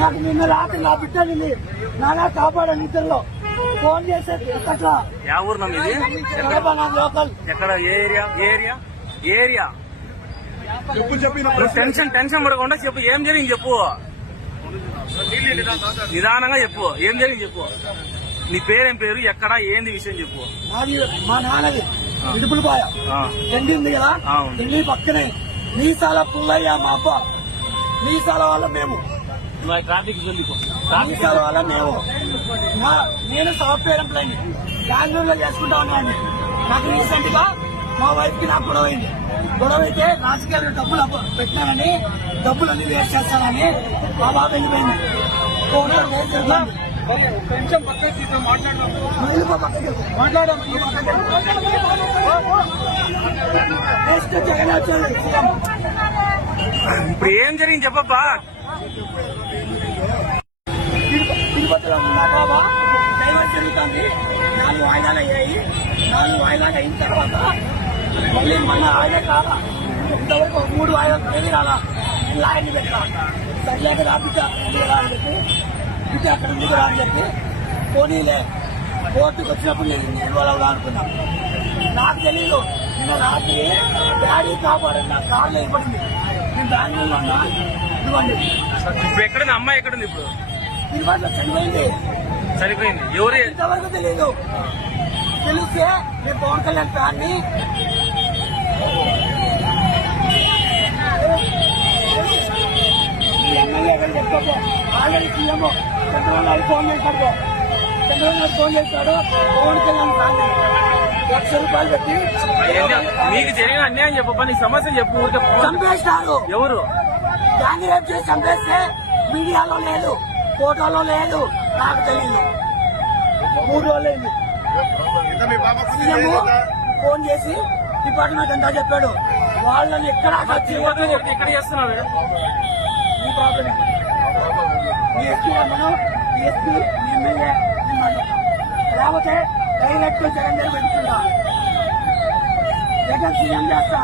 నాకు నిన్న రాత్రి నా బిడ్డని నానా కాపాడండి ఇద్దరులో ఫోన్ చేసే అట్లా యా ఊరు నమ్మిది లోకల్ ఎక్కడ ఏరియా టెన్షన్ పడకుండా చెప్పు ఏం జరిగింది చెప్పు నిదానంగా చెప్పు ఏం జరిగింది చెప్పు నీ పేరేం పేరు ఎక్కడ ఏంది విషయం చెప్పు మా నాన్నది ఇడుపులపాయ చెందింది కదా చెంది పక్కనే మీసాల పుల్లయ్య మా అబ్బ మీసాల వల్ల మేము మీసాల వల్ల మేము నేను సాఫ్ట్వేర్ ఎంప్లాయ్ బెంగళూరులో చేసుకుంటా ఉన్నాను. నాకు రీసెంట్ గా మా వైఫ్ కి నాకు గొడవ అయింది. గొడవ అయితే రాజకీయాలు డబ్బులు పెట్టినానని డబ్బులన్నీ వేస్ట్ చేస్తానని మా బాబు వెళ్ళిపోయింది. ఇప్పుడు ఏం జరిగింది చెప్పబ్బా. తిరుపతిలో ఉన్న బాబా డైవర్స్ జరుగుతుంది. 4 వాయిదాలు అయ్యాయి. 4 వాయిదాలు అయిన తర్వాత మళ్ళీ మన ఆయన కాదా ఇంతవరకు 3 వాయిదాలు ఏది రాలా. లాయర్ని పెట్టా సరిలేక రాబిడ్డ ఎందుకు రా అని చెప్పి బిడ్డ అక్కడ ఎందుకు రా అని చెప్పి పోనీలే కోర్టుకు వచ్చినప్పుడు నేను ఇన్వాల్వ్ అవుదా అనుకున్నా. నాకు తెలీదు. నిన్న రాత్రి డాడీ కాపాడండి నా కార్లో ఇవ్వడింది. నేను బెంగళూరులో ఉన్నా. ఇవ్వండి. ఇప్పుడు ఎక్కడుంది అమ్మాయి ఎక్కడుంది ఇప్పుడు? తిరుపతిలో చనిపోయింది. ఎవరు ఇంతవరకు తెలీదు. తెలిస్తే నేను పవన్ కళ్యాణ్ ఫ్యాన్ని ఎమ్మెల్యే చెప్తాడు. Already CM Chandrababu Naidu phone చేశాడు. చంద్రబాబు నాయుడు ఫోన్ చేశాడు. పవన్ కళ్యాణ్ ఫ్యాన్ని ₹1,00,000 పెట్టి మీకు జరిగిన అన్యాయం చెప్పబ్బా. నీ సమస్య చెప్పు. చంపేస్తారు. ఎవరు గ్యాంగ్ రేప్ చేసి చంపేస్తే మీడియాలో లేదు, ఫోటోలో లేదు. నాకు తెలియదు. 3 రోజులైంది. సీఎం ఫోన్ చేసి డిపార్ట్మెంట్ అంతా చెప్పాడు. వాళ్ళని ఎక్కడ ఎక్కడ చేస్తున్నావు? ఈ ప్రాబ్లమే. మీ ఎస్పీ అమ్మను మీ ఎస్పీ మీ ఎమ్మెల్యే లేకపోతే డైరెక్ట్ జగన్ దగ్గర పెట్టుకుంటా. జగన్ సీఎం చేస్తా.